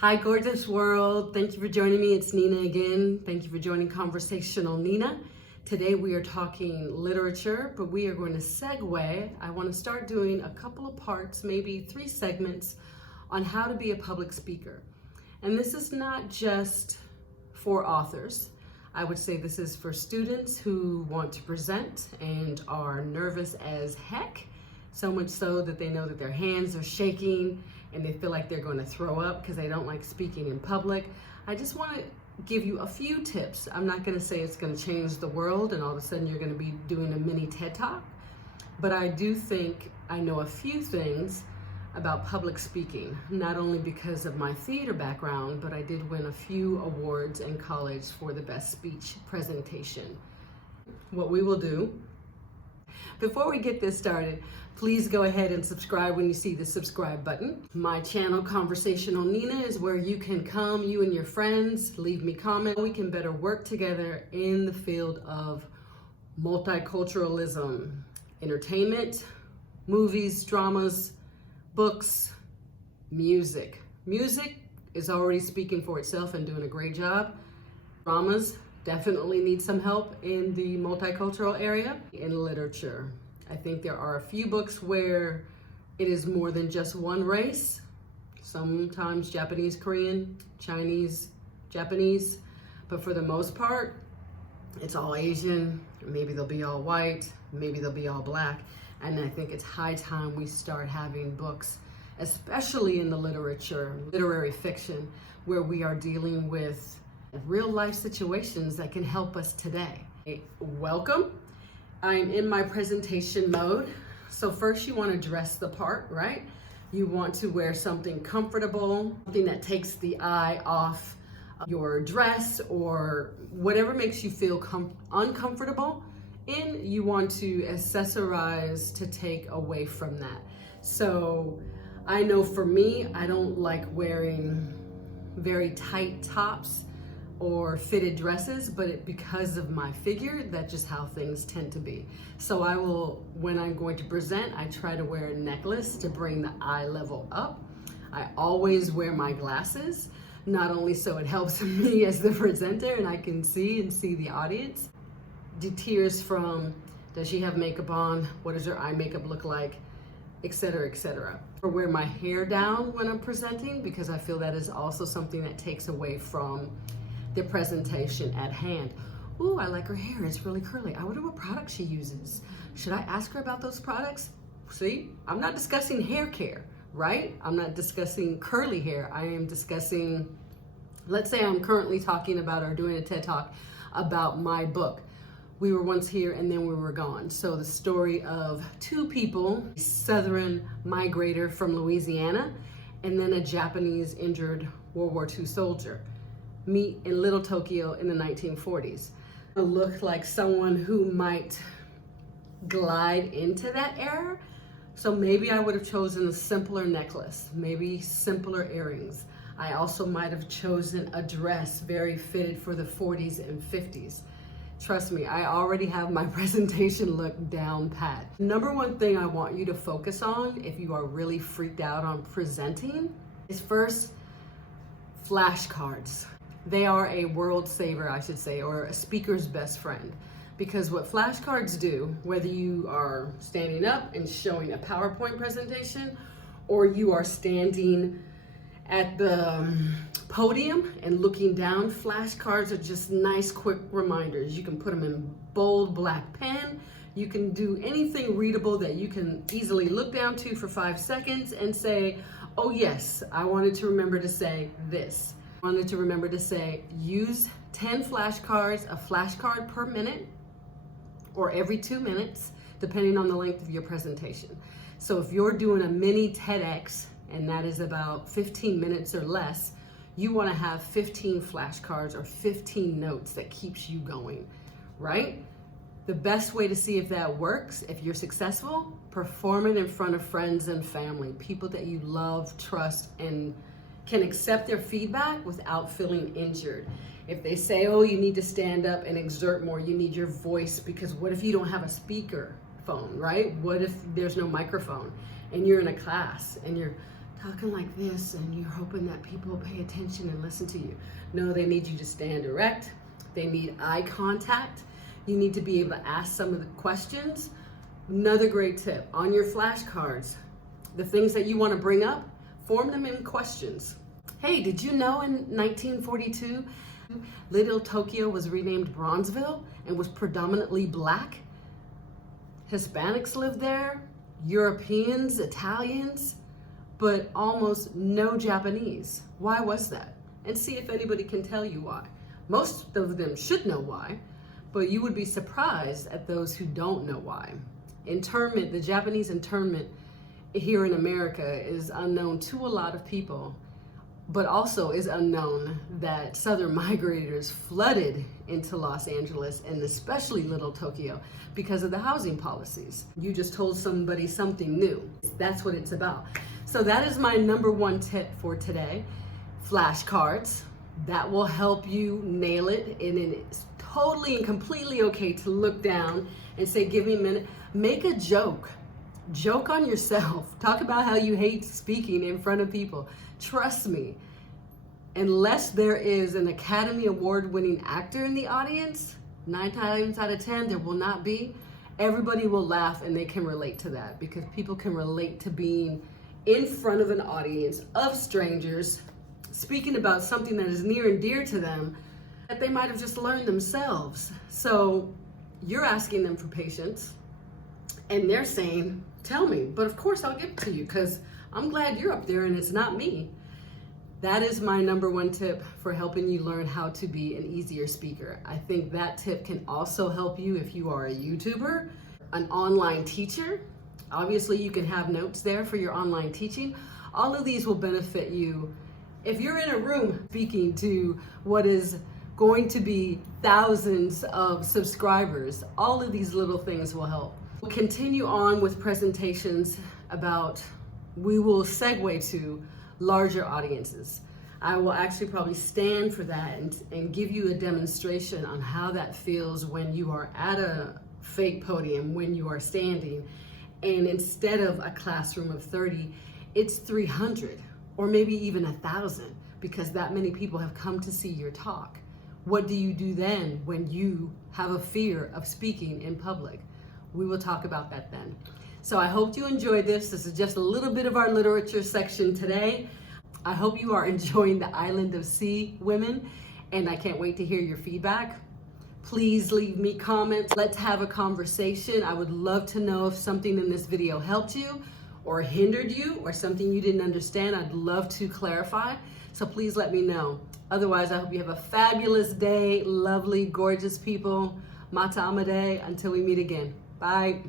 Hi, gorgeous world. Thank you for joining me. It's Nina again. Thank you for joining Conversational Nina. Today we are talking literature, but we are going to segue. I want to start doing a couple of parts, maybe 3 segments on how to be a public speaker. And this is not just for authors. I would say this is for students who want to present and are nervous as heck, so much so that they know that their hands are shaking and they feel like they're going to throw up because they don't like speaking in public. I just want to give you a few tips. I'm not going to say it's going to change the world and all of a sudden you're going to be doing a mini TED Talk, but I do think I know a few things about public speaking, not only because of my theater background, but I did win a few awards in college for the best speech presentation. What we will do, before we get this started, please go ahead and subscribe when you see the subscribe button. My channel, Conversational Nina, is where you can come, you and your friends, leave me comments. We can better work together in the field of multiculturalism, entertainment, movies, dramas, books, music. Music is already speaking for itself and doing a great job. Dramas definitely need some help in the multicultural area. In literature, I think there are a few books where it is more than just one race. Sometimes Japanese, Korean, Chinese, Japanese, but for the most part, it's all Asian. Maybe they'll be all white, maybe they'll be all black. And I think it's high time we start having books, especially in the literature, literary fiction, where we are dealing with real life situations that can help us today. Welcome. I'm in my presentation mode. So first you want to dress the part, right? You want to wear something comfortable, something that takes the eye off your dress or whatever makes you feel uncomfortable. And you want to accessorize to take away from that. So I know for me, I don't like wearing very tight tops or fitted dresses, but because of my figure, that's just how things tend to be. So I will, when I'm going to present, I try to wear a necklace to bring the eye level up. I always wear my glasses, not only so it helps me as the presenter and I can see the audience. Tears from, does she have makeup on? What does her eye makeup look like? Etc., etc. Or wear my hair down when I'm presenting because I feel that is also something that takes away from the presentation at hand. Ooh, I like her hair, it's really curly. I wonder what product she uses. Should I ask her about those products? See, I'm not discussing hair care, right? I'm not discussing curly hair. I am discussing, let's say I'm currently talking about or doing a TED Talk about my book. We were once here and then we were gone. So the story of 2 people, a Southern migrator from Louisiana, and then a Japanese injured World War II soldier, meet in Little Tokyo in the 1940s. It looked like someone who might glide into that era. So maybe I would have chosen a simpler necklace, maybe simpler earrings. I also might have chosen a dress very fitted for the 40s and 50s. Trust me, I already have my presentation look down pat. Number one thing I want you to focus on if you are really freaked out on presenting is first, flashcards. They are a world saver, I should say, or a speaker's best friend. Because what flashcards do, whether you are standing up and showing a PowerPoint presentation, or you are standing at the podium and looking down, flashcards are just nice, quick reminders. You can put them in bold black pen. You can do anything readable that you can easily look down to for 5 seconds and say, oh yes, I wanted to remember to say this. I wanted to remember to say, use 10 flashcards, a flashcard per minute, or every 2 minutes, depending on the length of your presentation. So if you're doing a mini TEDx, and that is about 15 minutes or less, you want to have 15 flashcards or 15 notes that keeps you going, right? The best way to see if that works, if you're successful, perform it in front of friends and family, people that you love, trust, and can accept their feedback without feeling injured. If they say, oh, you need to stand up and exert more, you need your voice, because what if you don't have a speaker phone, right? What if there's no microphone and you're in a class and you're talking like this and you're hoping that people pay attention and listen to you. No, they need you to stand erect. They need eye contact. You need to be able to ask some of the questions. Another great tip, on your flashcards, the things that you want to bring up, form them in questions. Hey, did you know in 1942, Little Tokyo was renamed Bronzeville and was predominantly black? Hispanics lived there, Europeans, Italians, but almost no Japanese. Why was that? And see if anybody can tell you why. Most of them should know why, but you would be surprised at those who don't know why. Internment, the Japanese internment here in America is unknown to a lot of people, but also is unknown that Southern migrators flooded into Los Angeles and especially Little Tokyo because of the housing policies. You just told somebody something new. That's what it's about. So that is my number one tip for today. Flashcards. That will help you nail it, and it's totally and completely okay to look down and say, give me a minute. Make a joke. Joke on yourself. Talk about how you hate speaking in front of people. Trust me, unless there is an Academy Award winning actor in the audience, 9 times out of 10, there will not be. Everybody will laugh and they can relate to that because people can relate to being in front of an audience of strangers, speaking about something that is near and dear to them that they might have just learned themselves. So you're asking them for patience and they're saying, tell me, but of course I'll give it to you because I'm glad you're up there and it's not me. That is my number one tip for helping you learn how to be an easier speaker. I think that tip can also help you if you are a YouTuber, an online teacher. Obviously you can have notes there for your online teaching. All of these will benefit you if you're in a room speaking to what is going to be thousands of subscribers. All of these little things will help. We'll continue on with presentations about, we will segue to larger audiences. I will actually probably stand for that and give you a demonstration on how that feels when you are at a fake podium, when you are standing, and instead of a classroom of 30, it's 300 or maybe even 1,000 because that many people have come to see your talk. What do you do then when you have a fear of speaking in public? We will talk about that then. So I hope you enjoyed this. This is just a little bit of our literature section today. I hope you are enjoying The Island of Sea Women, and I can't wait to hear your feedback. Please leave me comments. Let's have a conversation. I would love to know if something in this video helped you or hindered you or something you didn't understand. I'd love to clarify. So please let me know. Otherwise, I hope you have a fabulous day. Lovely, gorgeous people. Mata Amade. Until we meet again. Bye.